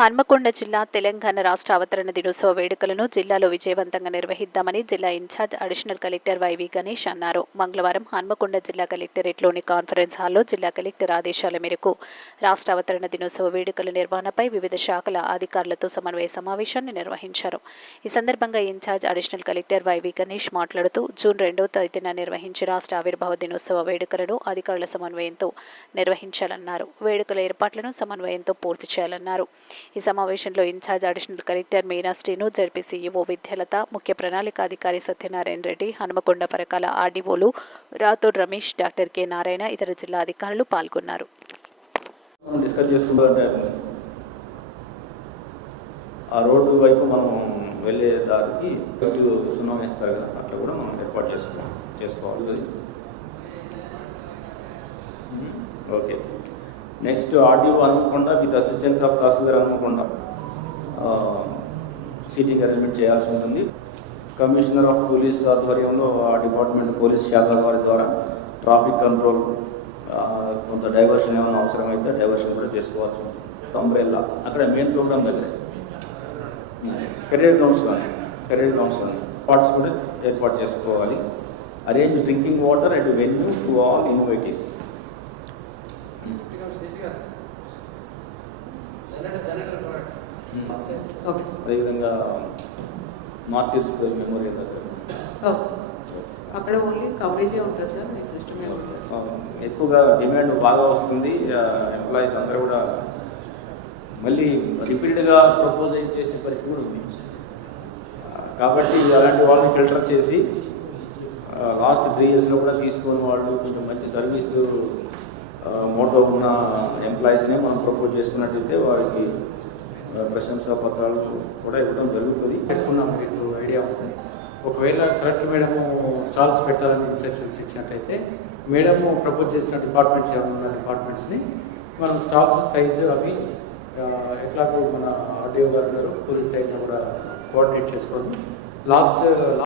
హన్మకొండ జిల్లా తెలంగాణ రాష్ట్ర అవతరణ దినోత్సవ వేడుకలను జిల్లాలో విజయవంతంగా నిర్వహిద్దామని జిల్లా in charge additional collector Y V Ganesh అన్నారు. మంగళవారం హన్మకొండ జిల్లా కలెక్టరేట్లోని కాన్ఫరెన్స్ హాల్లో జిల్లా కలెక్టర్ ఆదేశాల మేరకు రాష్ట్ర అవతరణ దినోత్సవ వేడుకల నిర్వహణపై వివిధ శాఖల అధికారులతో సమన్వయ సమావేశాన్ని నిర్వహించారు. ఈ సందర్భంగా in charge additional collector Y V Ganesh మాట్లాడుతూ జూన్ రెండవ తేదీన నిర్వహించే రాష్ట్ర ఆవిర్భావ దినోత్సవ వేడుకలను అధికారుల సమన్వయంతో నిర్వహించాలన్నారు. వేడుకల ఏర్పాట్లను సమన్వయంతో పూర్తి చేయాలన్నారు. ఈ సమావేశంలో in charge additional collector Meena Srinu Z P CEO Vidyalatha ముఖ్య ప్రణాళికాధికారి సత్యనారాయణ రెడ్డి హనుమకొండ పరకాల ఆర్డీఓలు రాథోడ్ రమేష్ డాక్టర్ కె నారాయణ ఇతర జిల్లా అధికారులు పాల్గొన్నారు. ఆ రోడ్డు వైపు మనం వెళ్ళే దారికి ఇటు సున్నం వేస్తారు కదా అట్లా కూడా మనం ఏర్పాటు చేసుకో చేసుకోవాలి. ఓకే. నెక్స్ట్ ఆర్డీఓ అనుకోకుండా విత్ అసిస్టెన్స్ ఆఫ్ తహసీల్దార్ అనుకోకుండా సీటింగ్ అరేంజ్మెంట్ చేయాల్సి ఉంటుంది. కమిషనర్ ఆఫ్ పోలీస్ ఆధ్వర్యంలో ఆ డిపార్ట్మెంట్ పోలీస్ శాఖ వారి ద్వారా ట్రాఫిక్ కంట్రోల్ కొంత డైవర్షన్ ఏమైనా అవసరమైతే డైవర్షన్ కూడా చేసుకోవచ్చు అంబ్రెల్లా అక్కడ మెయిన్ ప్రోగ్రామ్ దగ్గర. కెరీర్ కౌన్సిలర్ కానీ కెరీర్ కౌన్సిలర్ పార్ట్స్ కూడా ఏర్పాటు చేసుకోవాలి. Arrange drinking water and venue to all invitees అదేవిధంగా మార్టిర్స్ మెమోరియల్ దగ్గర. అక్కడ ఓన్లీ కవరేజే ఉంటుంది సార్ మీకు సిస్టమ్ ఎక్కువగా డిమాండ్ బాగా వస్తుంది. ఎంప్లాయీస్ అందరూ కూడా మళ్ళీ రిపీటెడ్గా ప్రపోజ్ చేసే పరిస్థితి కూడా ఉంది. కాబట్టి అలాంటి వాళ్ళని ఫిల్టర్ చేసి లాస్ట్ త్రీ ఇయర్స్లో కూడా తీసుకొని వాళ్ళు కొంచెం మంచి సర్వీసు మోటో ఉన్న ఎంప్లాయీస్నే మనం ప్రపోజ్ చేసుకున్నట్టయితే వారికి ప్రశంసా పత్రాలు కూడా ఇవ్వడం జరుగుతుంది. పెట్టుకున్నాం మీకు ఐడియా ఉంటుంది ఒకవేళ కరెక్ట్ మేడము స్టాల్స్ పెట్టాలని ఇన్స్ట్రక్షన్స్ ఇచ్చినట్టయితే మేడము ప్రపోజ్ చేసిన డిపార్ట్మెంట్స్ ఏమన్నా ఉన్న డిపార్ట్మెంట్స్ని మనం స్టాల్స్ సైజు అవి ఎట్లాగో మన ఆర్డీఓ గారు పోలీస్ సైజ్ కూడా కోఆర్డినేట్ చేసుకోండి. లాస్ట్